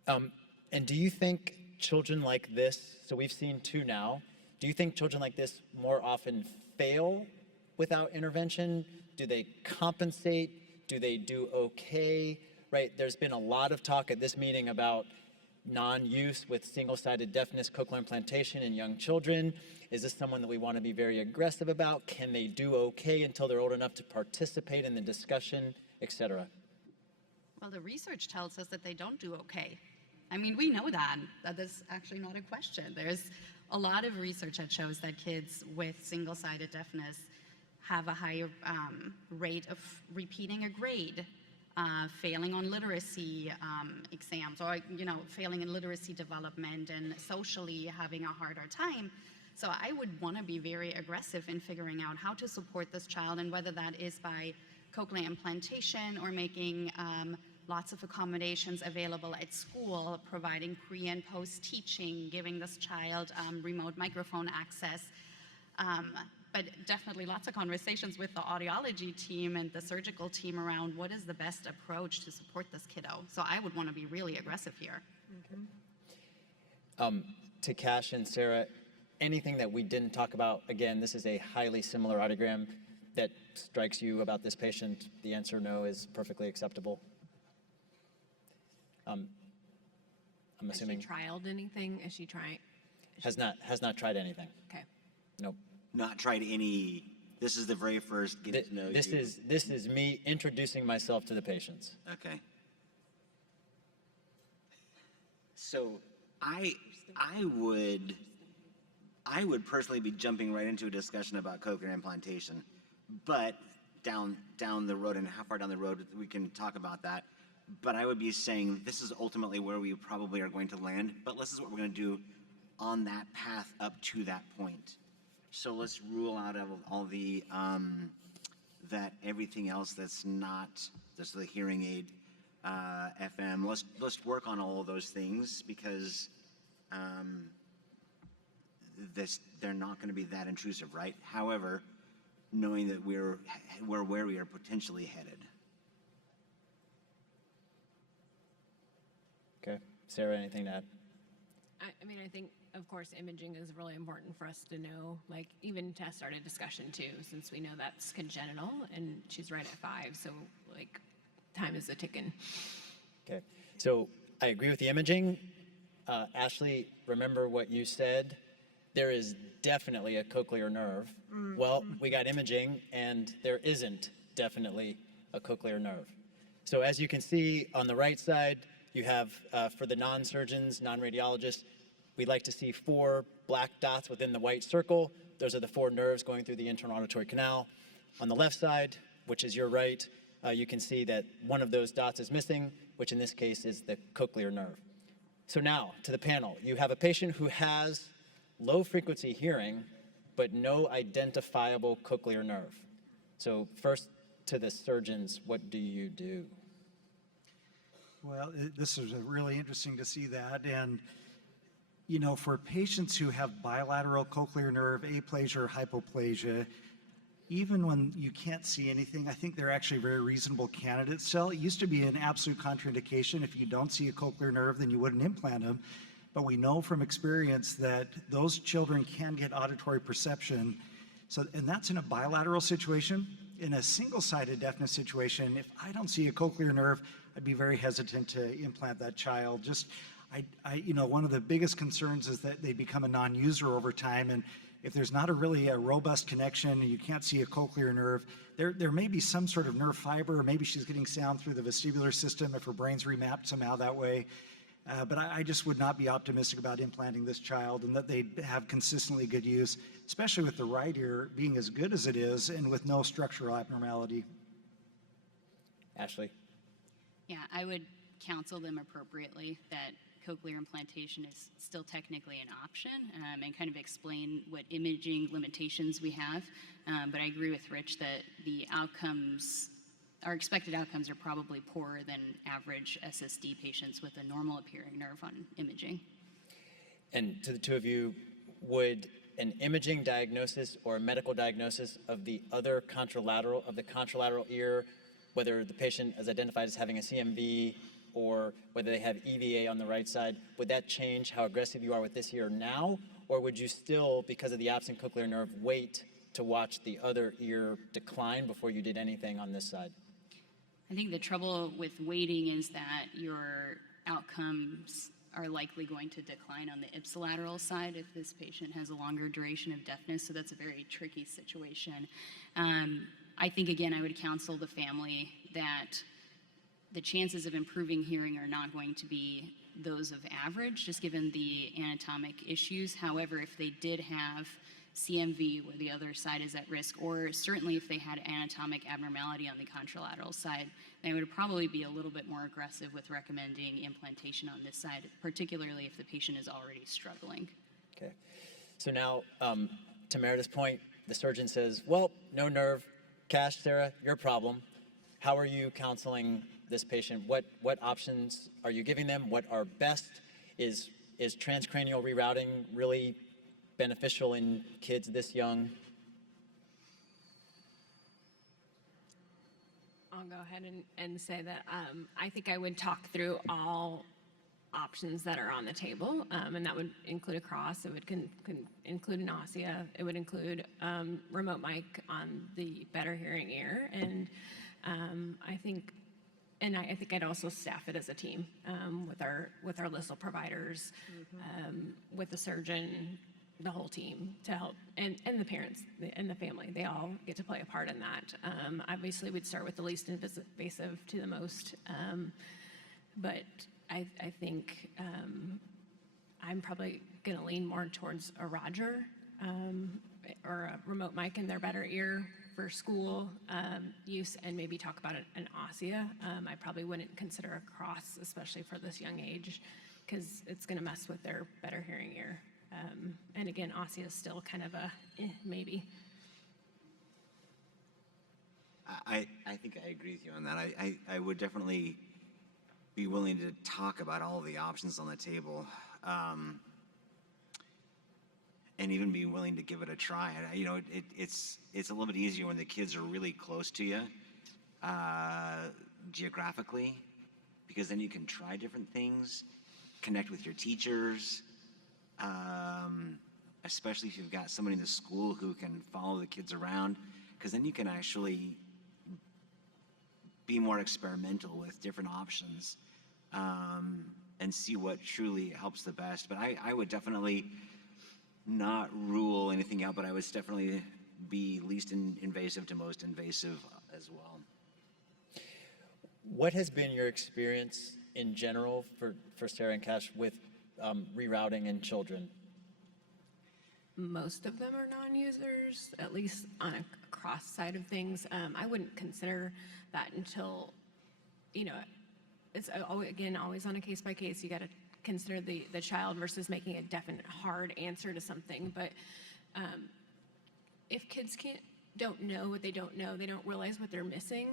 And do you think children like this, so we've seen 2 now, do you think children like this more often fail without intervention? Do they compensate? Do they do okay? Right, there's been a lot of talk at this meeting about non-use with single-sided deafness cochlear implantation in young children. Is this someone that we want to be very aggressive about? Can they do okay until they're old enough to participate in the discussion, etc.? Well, the research tells us that they don't do okay. I mean, we know that is actually not a question. There's a lot of research that shows that kids with single-sided deafness have a higher rate of repeating a grade, failing on literacy exams, or failing in literacy development, and socially having a harder time. So I would want to be very aggressive in figuring out how to support this child, and whether that is by cochlear implantation or making lots of accommodations available at school, providing pre and post teaching, giving this child remote microphone access. But definitely lots of conversations with the audiology team and the surgical team around what is the best approach to support this kiddo. So I would want to be really aggressive here. To Cash and Sarah, anything that we didn't talk about? Again, this is a highly similar audiogram that strikes you about this patient. The answer no is perfectly acceptable. I'm assuming Has she trialed anything? Is she trying? has not tried anything. Okay. Nope. Not tried any. This is the very first get to know you. This is me introducing myself to the patients. Okay. So I would personally be jumping right into a discussion about cochlear implantation, but down the road, and how far down the road we can talk about that. But I would be saying this is ultimately where we probably are going to land, but this is what we're going to do on that path up to that point. So let's rule out of all the that everything else that's not just the hearing aid, FM. Let's work on all of those things, because they're not going to be that intrusive, right? However, knowing that we're where we are potentially headed. Okay. Sarah, anything to add? I mean, I think, of course, imaging is really important for us to know. Like, even Tess started discussion too, since we know that's congenital, and she's right at 5, so like, time is a ticking. Okay. So I agree with the imaging. Ashley, remember what you said. There is definitely a cochlear nerve. Well, we got imaging, and there isn't definitely a cochlear nerve. So as you can see on the right side, you have, for the non-surgeons, non-radiologists, we'd like to see 4 black dots within the white circle. Those are the 4 nerves going through the internal auditory canal. On the left side, which is your right, you can see that one of those dots is missing, which in this case is the cochlear nerve. So now, to the panel, you have a patient who has low frequency hearing, but no identifiable cochlear nerve. So first, to the surgeons, what do you do? Well, this is really interesting to see that. And, for patients who have bilateral cochlear nerve aplasia or hypoplasia, even when you can't see anything, I think they're actually very reasonable candidates still. It used to be an absolute contraindication. If you don't see a cochlear nerve, then you wouldn't implant them. But we know from experience that those children can get auditory perception. And that's in a bilateral situation. In a single-sided deafness situation, if I don't see a cochlear nerve, I'd be very hesitant to implant that child. One of the biggest concerns is that they become a non-user over time, and if there's not a robust connection and you can't see a cochlear nerve, there may be some sort of nerve fiber, or maybe she's getting sound through the vestibular system if her brain's remapped somehow that way. But I just would not be optimistic about implanting this child, and that they'd have consistently good use, especially with the right ear being as good as it is and with no structural abnormality. Ashley? Yeah, I would counsel them appropriately that cochlear implantation is still technically an option, and kind of explain what imaging limitations we have. But I agree with Rich that the outcomes, our expected outcomes, are probably poorer than average SSD patients with a normal appearing nerve on imaging. And to the two of you, would an imaging diagnosis or a medical diagnosis of the other contralateral ear, whether the patient is identified as having a CMV or whether they have EVA on the right side, would that change how aggressive you are with this ear now? Or would you still, because of the absent cochlear nerve, wait to watch the other ear decline before you did anything on this side? I think the trouble with waiting is that your outcomes are likely going to decline on the ipsilateral side if this patient has a longer duration of deafness, so that's a very tricky situation. I think, again, I would counsel the family that the chances of improving hearing are not going to be those of average, just given the anatomic issues. However, if they did have CMV where the other side is at risk, or certainly if they had anatomic abnormality on the contralateral side, they would probably be a little bit more aggressive with recommending implantation on this side, particularly if the patient is already struggling. Okay. So now, to Meredith's point, the surgeon says, well, no nerve. Cash, Sarah, your problem. How are you counseling this patient? What options are you giving them? What are best? Is transcranial rerouting really beneficial in kids this young? I'll go ahead and say that I think I would talk through all options that are on the table, and that would include a cross, it would include an ossia, it would include remote mic on the better hearing ear, and I think I'd also staff it as a team with our LISL providers, with the surgeon, the whole team to help, and the parents and the family. They all get to play a part in that. Obviously, we'd start with the least invasive to the most, but I think I'm probably going to lean more towards a Roger or a remote mic in their better ear for school use, and maybe talk about an ossia. I probably wouldn't consider a cross, especially for this young age, because it's going to mess with their better hearing ear. And again, ossia is still kind of a maybe. I think I agree with you on that. I would definitely be willing to talk about all of the options on the table, and even be willing to give it a try. It's a little bit easier when the kids are really close to you geographically, because then you can try different things, connect with your teachers, especially if you've got somebody in the school who can follow the kids around, because then you can actually be more experimental with different options, and see what truly helps the best. But I would definitely not rule anything out, but I would definitely be least invasive to most invasive as well. What has been your experience in general for Sarah and Cash with rerouting in children? Most of them are non-users, at least on a cross side of things. I wouldn't consider that until, it's always on a case by case. You got to consider the child versus making a definite hard answer to something. But if kids don't know what they don't know, they don't realize what they're missing,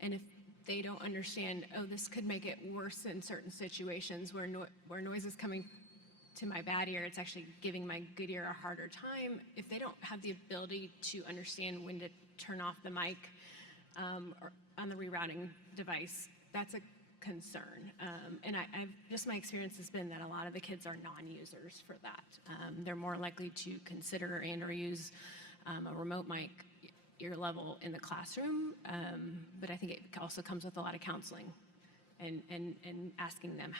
and if they don't understand, oh, this could make it worse in certain situations where noise is coming to my bad ear, it's actually giving my good ear a harder time. If they don't have the ability to understand when to turn off the mic or on the rerouting device, that's a concern. And my experience has been that a lot of the kids are non-users for that. They're more likely to consider and or use a remote mic ear level in the classroom, but I think it also comes with a lot of counseling and asking them,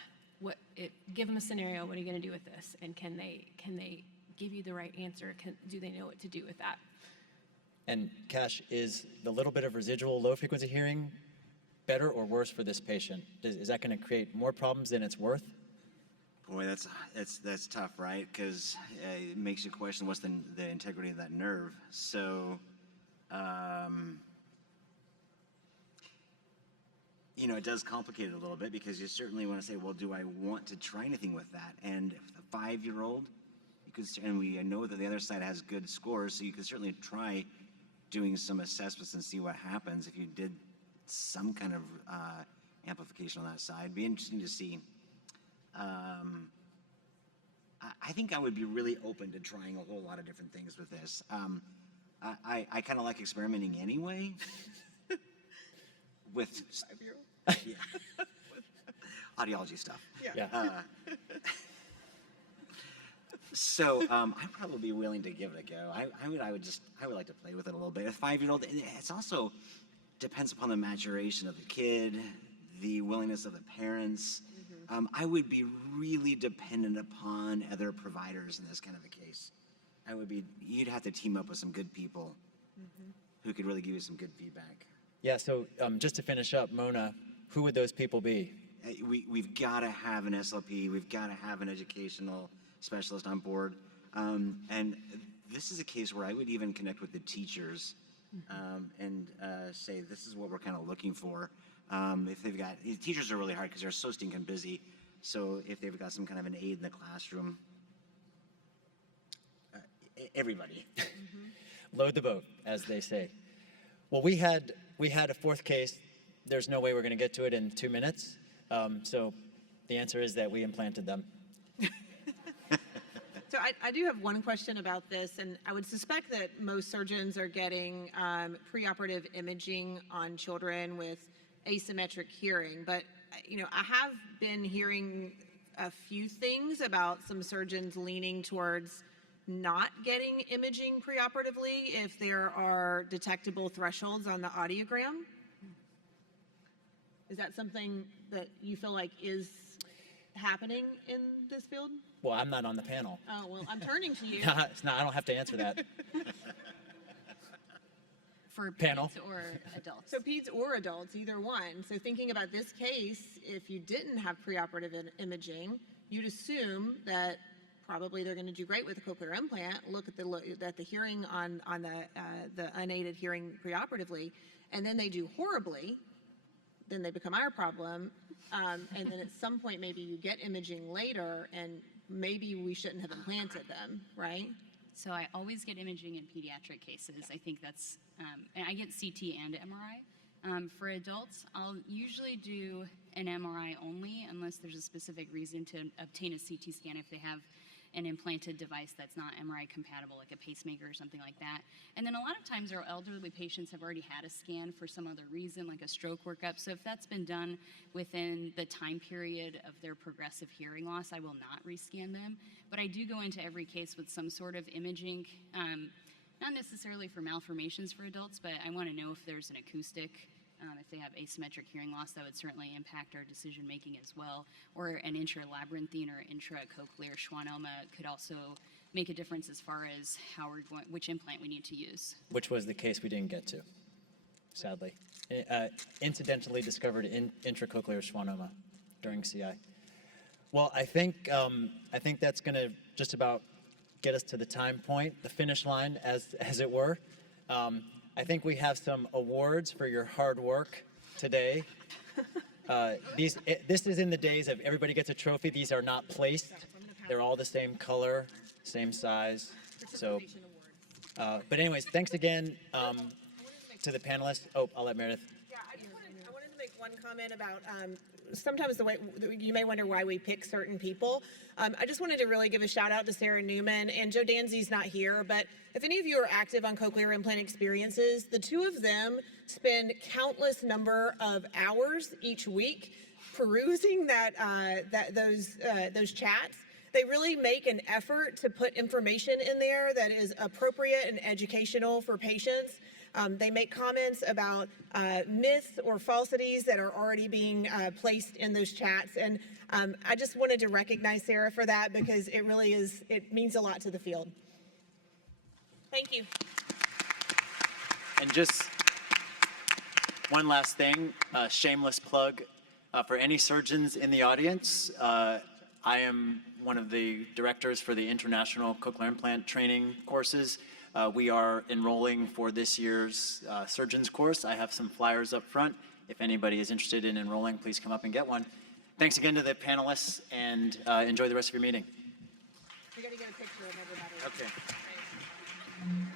give them a scenario, what are you going to do with this? And can they give you the right answer? Do they know what to do with that? And Cash, is the little bit of residual low frequency hearing better or worse for this patient? Is that going to create more problems than it's worth? Boy, that's tough, right? Because it makes you question what's the integrity of that nerve. So, it does complicate it a little bit because you certainly want to say, well, do I want to try anything with that? And a 5-year-old, and we know that the other side has good scores, so you could certainly try doing some assessments and see what happens if you did some kind of amplification on that side. Be interesting to see. I think I would be really open to trying a whole lot of different things with this. I kind of like experimenting anyway. With 5-year-old? yeah. Audiology stuff. Yeah. So I'd probably be willing to give it a go. I would like to play with it a little bit. A 5-year-old, it's also depends upon the maturation of the kid, the willingness of the parents. I would be really dependent upon other providers in this kind of a case. You'd have to team up with some good people who could really give you some good feedback. Yeah, so just to finish up, Mona, who would those people be? We've got to have an SLP. We've got to have an educational specialist on board. And this is a case where I would even connect with the teachers and say, this is what we're kind of looking for. If they've got, teachers are really hard because they're so stinking busy. So if they've got some kind of an aide in the classroom, everybody. Load the boat, as they say. Well, we had a fourth case. There's no way we're going to get to it in 2 minutes. So the answer is that we implanted them. So I do have one question about this, and I would suspect that most surgeons are getting preoperative imaging on children with asymmetric hearing. But, I have been hearing a few things about some surgeons leaning towards not getting imaging preoperatively if there are detectable thresholds on the audiogram. Is that something that you feel like is happening in this field? Well, I'm not on the panel. Oh, well, I'm turning to you. It's not, I don't have to answer that. For Panel. peds or adults? So peds or adults, either one. So thinking about this case, if you didn't have preoperative imaging, you'd assume that probably they're going to do great with a cochlear implant. Look at the hearing on the unaided hearing preoperatively, and then they do horribly. Then they become our problem, and then at some point maybe you get imaging later, and maybe we shouldn't have implanted them, right? So I always get imaging in pediatric cases. I think that's, and I get CT and MRI. For adults, I'll usually do an MRI only unless there's a specific reason to obtain a CT scan if they have an implanted device that's not MRI compatible, like a pacemaker or something like that. And then a lot of times our elderly patients have already had a scan for some other reason, like a stroke workup. So if that's been done within the time period of their progressive hearing loss, I will not rescan them. But I do go into every case with some sort of imaging, not necessarily for malformations for adults, but I want to know if there's an acoustic. If they have asymmetric hearing loss, that would certainly impact our decision making as well. Or an intralabyrinthine or intracochlear schwannoma could also make a difference as far as how we're going, which implant we need to use. Which was the case we didn't get to, sadly. Incidentally discovered intracochlear schwannoma during CI. Well, I think that's going to just about get us to the time point, the finish line, as it were. I think we have some awards for your hard work today. This is in the days of everybody gets a trophy. These are not placed. They're all the same color, same size. So, but anyways, thanks again to the panelists. Oh, I'll let Meredith. Yeah, I wanted to make one comment about sometimes the way you may wonder why we pick certain people. I just wanted to really give a shout out to Sarah Newman, and Joe Danzy's not here, but if any of you are active on cochlear implant experiences, the two of them spend countless number of hours each week perusing those chats. They really make an effort to put information in there that is appropriate and educational for patients. They make comments about myths or falsities that are already being placed in those chats. And I just wanted to recognize Sarah for that because it really is, it means a lot to the field. Thank you. And just one last thing, shameless plug for any surgeons in the audience. I am one of the directors for the International Cochlear Implant Training courses. We are enrolling for this year's surgeons course. I have some flyers up front. If anybody is interested in enrolling, please come up and get one. Thanks again to the panelists, and enjoy the rest of your meeting. We're gonna get a picture of everybody. Okay.